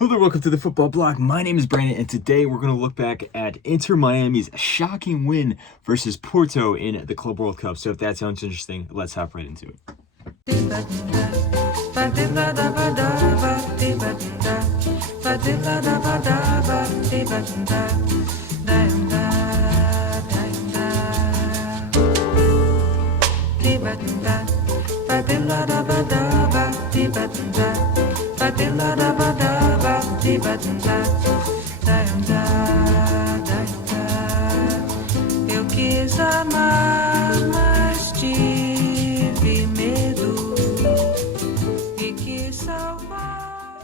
Hello there, welcome to the Football Bloc. My name is Brandon, and today we're going to look back at Inter Miami's shocking win versus Porto in the Club World Cup. So if that sounds interesting, let's hop right into it. Eu quis amar, mas tive medo e quis salvar.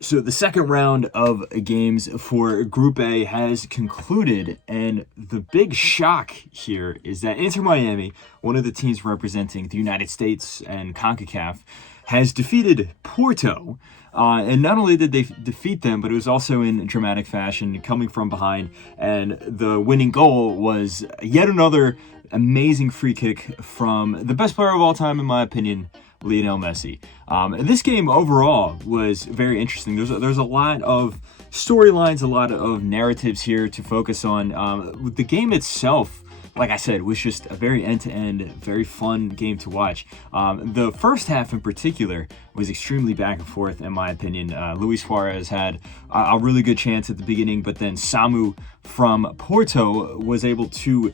So the second round of games for Group A has concluded, and the big shock here is that Inter Miami, one of the teams representing the United States and CONCACAF, has defeated Porto. And not only did they defeat them, but it was also in dramatic fashion, coming from behind. And the winning goal was yet another amazing free kick from the best player of all time, in my opinion, Lionel Messi. This game overall was very interesting. There's a lot of storylines, a lot of narratives here to focus on. The game itself, like I said, was just a very end-to-end, very fun game to watch. The first half in particular was extremely back and forth, in my opinion. Luis Suarez had a really good chance at the beginning, but then Samu from Porto was able to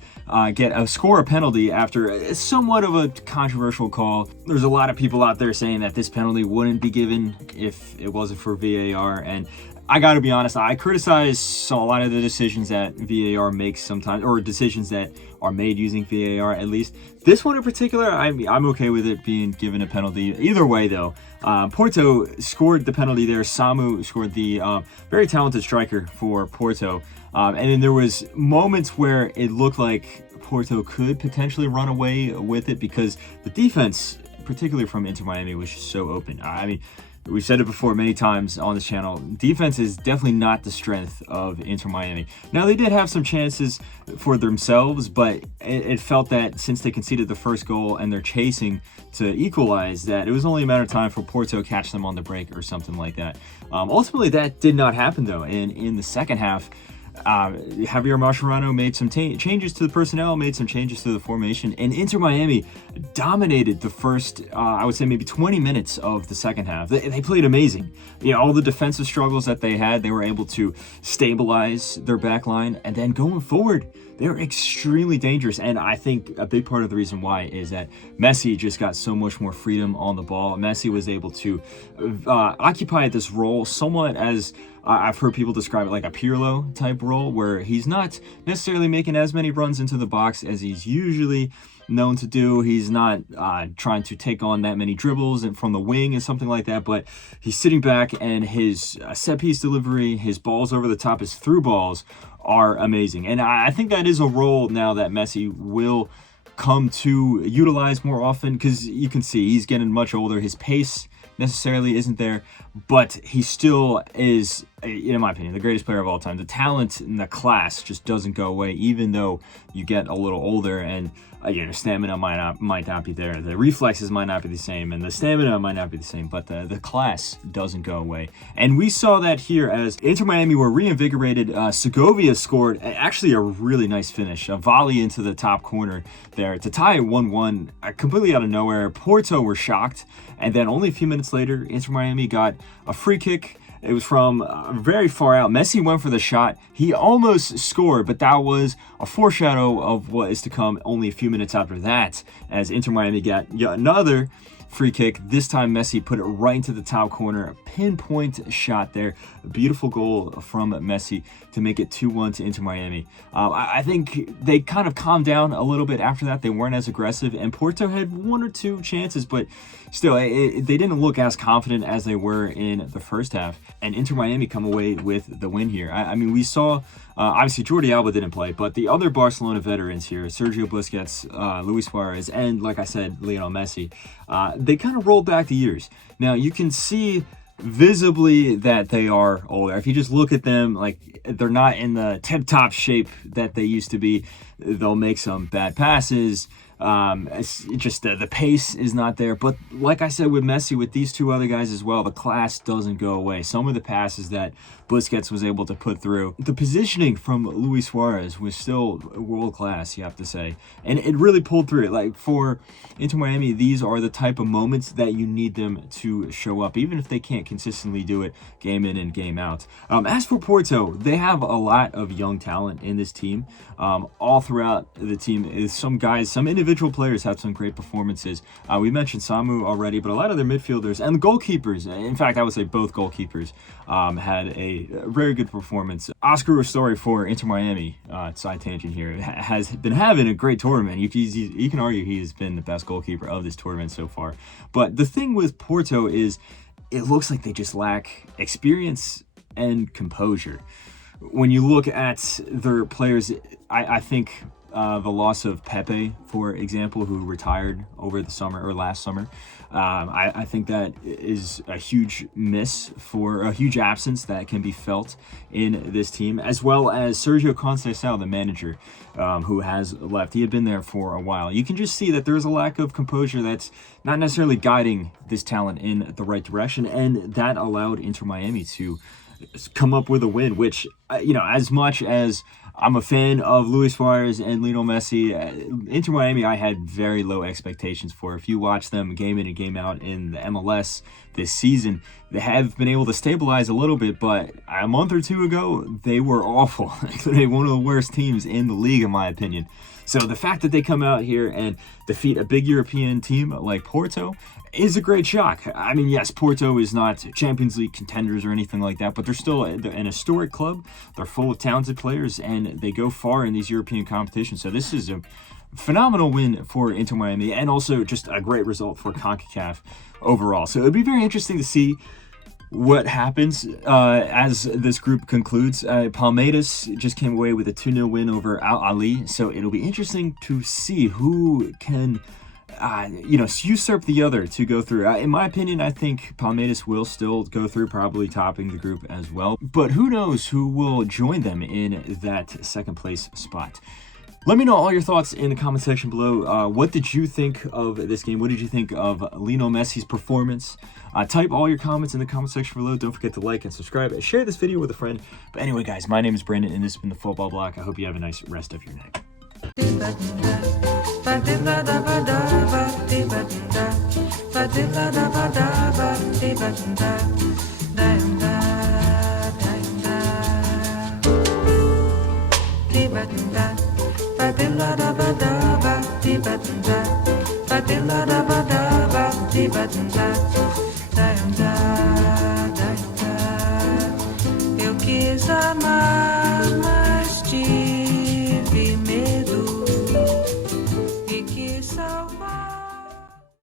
get a penalty after somewhat of a controversial call. There's a lot of people out there saying that this penalty wouldn't be given if it wasn't for VAR, and I gotta be honest, I criticize a lot of the decisions that VAR makes sometimes, or decisions that are made using VAR at least. This one in particular, I'm okay with it being given a penalty. Either way though, Porto scored the penalty there. Samu scored the very talented striker for Porto. And then there was moments where it looked like Porto could potentially run away with it because the defense, particularly from Inter Miami, was just so open. I mean, we've said it before many times on this channel. Defense is definitely not the strength of Inter Miami. Now, they did have some chances for themselves, but it felt that since they conceded the first goal and they're chasing to equalize, that it was only a matter of time for Porto to catch them on the break or something like that. Ultimately, that did not happen, though. And in the second half, Javier Mascherano made some changes to the personnel, made some changes to the formation, and Inter Miami dominated the first, I would say maybe 20 minutes of the second half. They played amazing. You know, all the defensive struggles that they had, they were able to stabilize their back line, and then going forward, they're extremely dangerous. And I think a big part of the reason why is that Messi just got so much more freedom on the ball. Messi was able to occupy this role somewhat as I've heard people describe it like a Pirlo type role, where he's not necessarily making as many runs into the box as he's usually known to do. He's not trying to take on that many dribbles and from the wing and something like that, but he's sitting back, and his set piece delivery, his balls over the top, his through balls are amazing. And I think that is a role now that Messi will come to utilize more often, because you can see he's getting much older. His pace necessarily isn't there, but he still is, in my opinion, the greatest player of all time. The talent and the class just doesn't go away, even though you get a little older, and stamina might not be there. The reflexes might not be the same, and the stamina might not be the same, but the class doesn't go away. And we saw that here as Inter Miami were reinvigorated. Segovia scored actually a really nice finish, a volley into the top corner there to tie 1-1 completely out of nowhere. Porto were shocked, and then only a few minutes later, Inter Miami got a free kick. It was from very far out. Messi went for the shot. He almost scored, but that was a foreshadow of what is to come only a few minutes after that, as Inter Miami got yet another free kick. This time Messi put it right into the top corner, a pinpoint shot there. A beautiful goal from Messi to make it 2-1 to Inter Miami. I think they kind of calmed down a little bit after that. They weren't as aggressive, and Porto had one or two chances, but still, they didn't look as confident as they were in the first half. And Inter Miami come away with the win here. I mean, we saw, obviously Jordi Alba didn't play, but the other Barcelona veterans here, Sergio Busquets, Luis Suarez, and like I said, Lionel Messi, they kind of rolled back the years. Now, you can see visibly that they are older. If you just look at them, like, they're not in the tip-top shape that they used to be. They'll make some bad passes. It's just the pace is not there. But like I said with Messi, with these two other guys as well, the class doesn't go away. Some of the passes that Busquets was able to put through, the positioning from Luis Suarez was still world class, you have to say. And it really pulled through. Like for Inter Miami, these are the type of moments that you need them to show up, even if they can't consistently do it game in and game out. As for Porto, they have a lot of young talent in this team. All throughout the team, some guys, some individual players have some great performances. We mentioned Samu already, but a lot of their midfielders and the goalkeepers, in fact, I would say both goalkeepers, had a very good performance. Oscar Ristori for Inter Miami, side tangent here, has been having a great tournament. You can argue he has been the best goalkeeper of this tournament so far. But the thing with Porto is it looks like they just lack experience and composure. When you look at their players, I think the loss of Pepe, for example, who retired over the summer or last summer, I think that is a huge miss, for a huge absence that can be felt in this team, as well as Sergio Conceição, the manager, who has left. He had been there for a while. You can just see that there's a lack of composure that's not necessarily guiding this talent in the right direction, and that allowed Inter Miami to come up with a win, which, as much as I'm a fan of Luis Suarez and Lionel Messi, Inter Miami I had very low expectations for. If you watch them game in and game out in the MLS this season, they have been able to stabilize a little bit, but a month or two ago, they were awful. They're one of the worst teams in the league, in my opinion. So the fact that they come out here and defeat a big European team like Porto is a great shock. I mean, yes, Porto is not Champions League contenders or anything like that, but they're still an historic club. They're full of talented players, and they go far in these European competitions. So this is a phenomenal win for Inter Miami, and also just a great result for CONCACAF overall. So it'd be very interesting to see what happens as this group concludes. Palmeiras just came away with a 2-0 win over Al Ahly, so it'll be interesting to see who can usurp the other to go through. In my opinion, I think Palmeiras will still go through, probably topping the group as well. But who knows who will join them in that second place spot. Let me know all your thoughts in the comment section below. What did you think of this game? What did you think of Lionel Messi's performance? Type all your comments in the comment section below. Don't forget to like and subscribe and share this video with a friend. But anyway, guys, my name is Brandon, and this has been the Football Block. I hope you have a nice rest of your night. Eu quis amar.